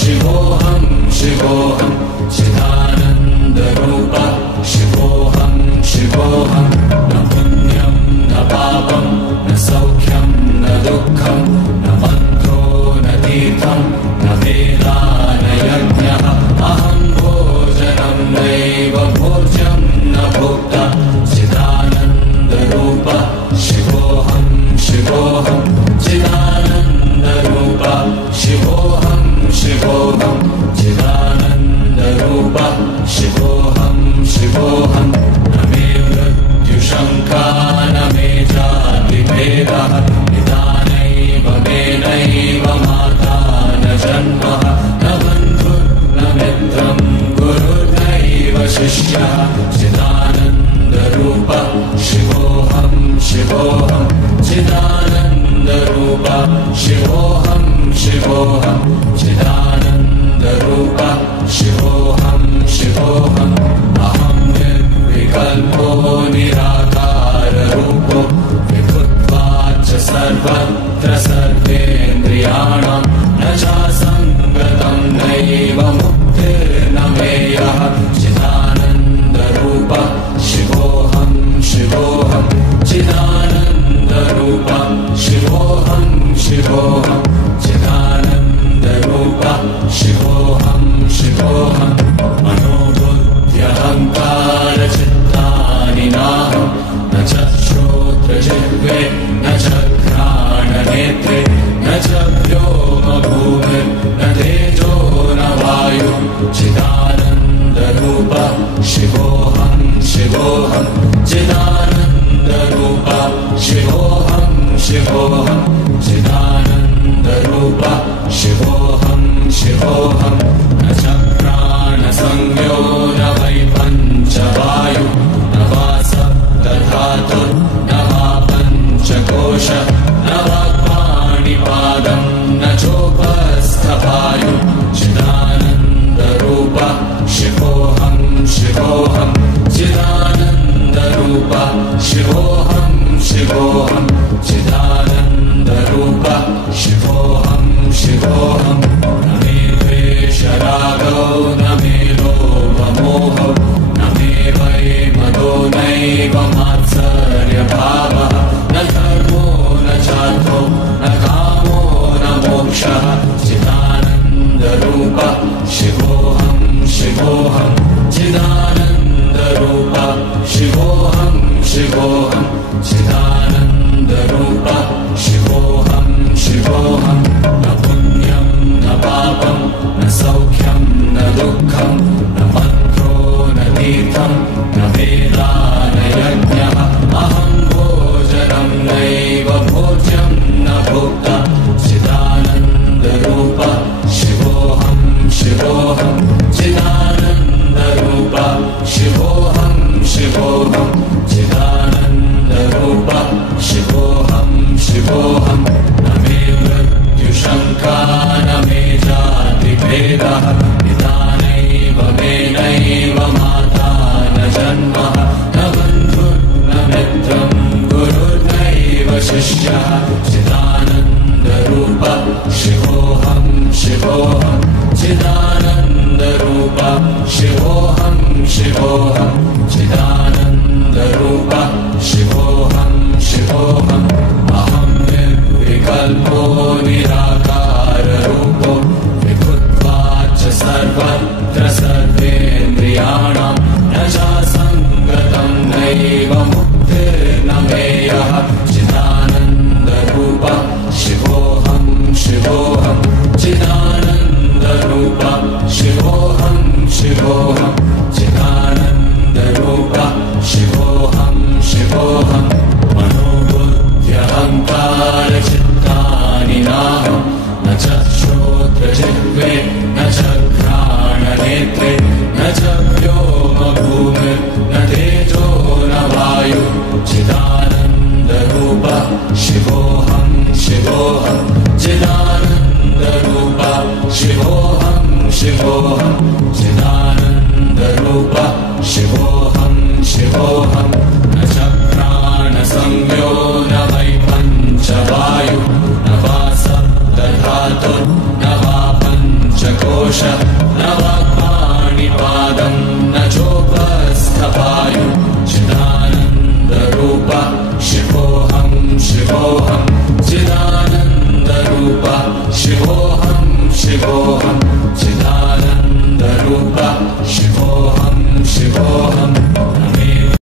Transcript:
शिवोऽहं शिवोऽहं चिदानन्दरूप शिवोऽहं शिवोऽहं न पुण्यं न पापं न सौख्यं न दुःखं न मन्त्रो न तीर्थं न वेदा न यज्ञः अहं भोजनं नैव भोज्यं न भोक्ता चिदानन्दरूप शिवोऽहं शिवोऽहं चिदानन्दरूप शिवोऽहं शिवोऽहं चिदानन्दरूप शिवोऽहं शिवोऽहं न मे मृत्युशङ्का न मे जातिभेदः निदानैव मे नैव माता न जन्मः न बन्धुर्न मित्रं गुरुर्नैव शिष्यः चिदानन्दरूप शिवोऽहं शिवोऽहं चिदानन्दरूप शिवोऽहं शिवोऽहं चिदानन्दरूप शिवोऽहं शिवोऽहम् अहं निर्विकल्पो निराकाररूपो विभुत्वाच्च सर्वत्र सर्वेन्द्रियाणां न चासङ्गतं नैव मुक्तिर्न मेयः चिदानन्दरूप शिवोऽहं शिवोऽहं चिदानन्दरूप शिवोऽहं शिवोऽहं चिदानन्दरूप शिवोऽहं शिवोऽहं मनोबुद्ध्यहङ्कारचित्तानि नाहं न च श्रोत्रजिह्वे न च घ्राणनेत्रे न च व्योमभूमिर्न तेजो न वायुः चिदानन्दरूप शिवोऽहं शिवोऽहं चिदानन्दरूप शिवोऽहं शिवोऽहं चिदानन्दरूप शिवोऽहं शिवोऽहं न च प्राणसंज्ञो न वै पञ्चवायुः न वा सप्तधातुर्न वा पञ्चकोशः न वा पाणिपादं न चोपस्थवायुः चिदानन्दरूप शिवोऽहं शिवोऽहं चिदानन्दरूप शिवोऽहं शिवोऽहं चिदानन्दरूप शिवोऽहं शिवोऽहं न मे द्वेषरागो न मे लोभमोहो न मे वै मदो नैव मात्सर्यभावः न धर्मो न चार्थो न कामो न मोक्षः चिदानन्दरूप शिवोऽहं शिवोऽहं चिदानन्दरूप शिवोऽहं शिवोऽहं चिदानन्दरूप शिवोऽहं शिवोऽहं न पुण्यं न पापं न सौख्यं न दुःखं न मन्त्रो न तीर्थं न वेदा न यज्ञः अहं भोजनं नैव भोज्यं न भोक्ता चिदानन्दरूप शिवोऽहं शिवोऽहं चिदानन्दरूप शिवोऽहं शिवोऽहं चिदानन्दरूप शिवोऽहं शिवोऽहं न मे मृत्युशङ्का न मे जातिभेदः निदानैव मे नैव माता न जन्मः न बन्धुर्न मित्रं गुरुर्नैव शिष्यः चिदानन्दरूप शिवोऽहं शिवोऽहं चिदानन्दरूप शिवोऽहं शिवोऽहं चिदानन्दरूप शिवोऽहं शिवोऽहम् अहं निर्विकल्पो निराकाररूपो विभुत्वाच्च सर्वत्र सर्वेन्द्रियाणां न चासङ्गतं नैव मुक्तिर्न मेयः चिदानन्दरूप शिवोऽहं शिवोऽहं चिदानन्दरूप शिवोऽहं शिवोऽहं चिदानन्दरूप शिवोऽहं शिवोऽहं मनोबुद्ध्यहङ्कारचित्तानि नाहं न च श्रोत्रजिह्वे न च घ्राणनेत्रे न च व्योमभूमिर्न तेजो न वायुः चिदानन्दरूप शिवोऽहं शिवोऽहं चिदानन्दरूप शिवोऽहं शिवोऽहं चिदानन्दरूप शिवोऽहं शिवोऽहं न च प्राणसंज्ञो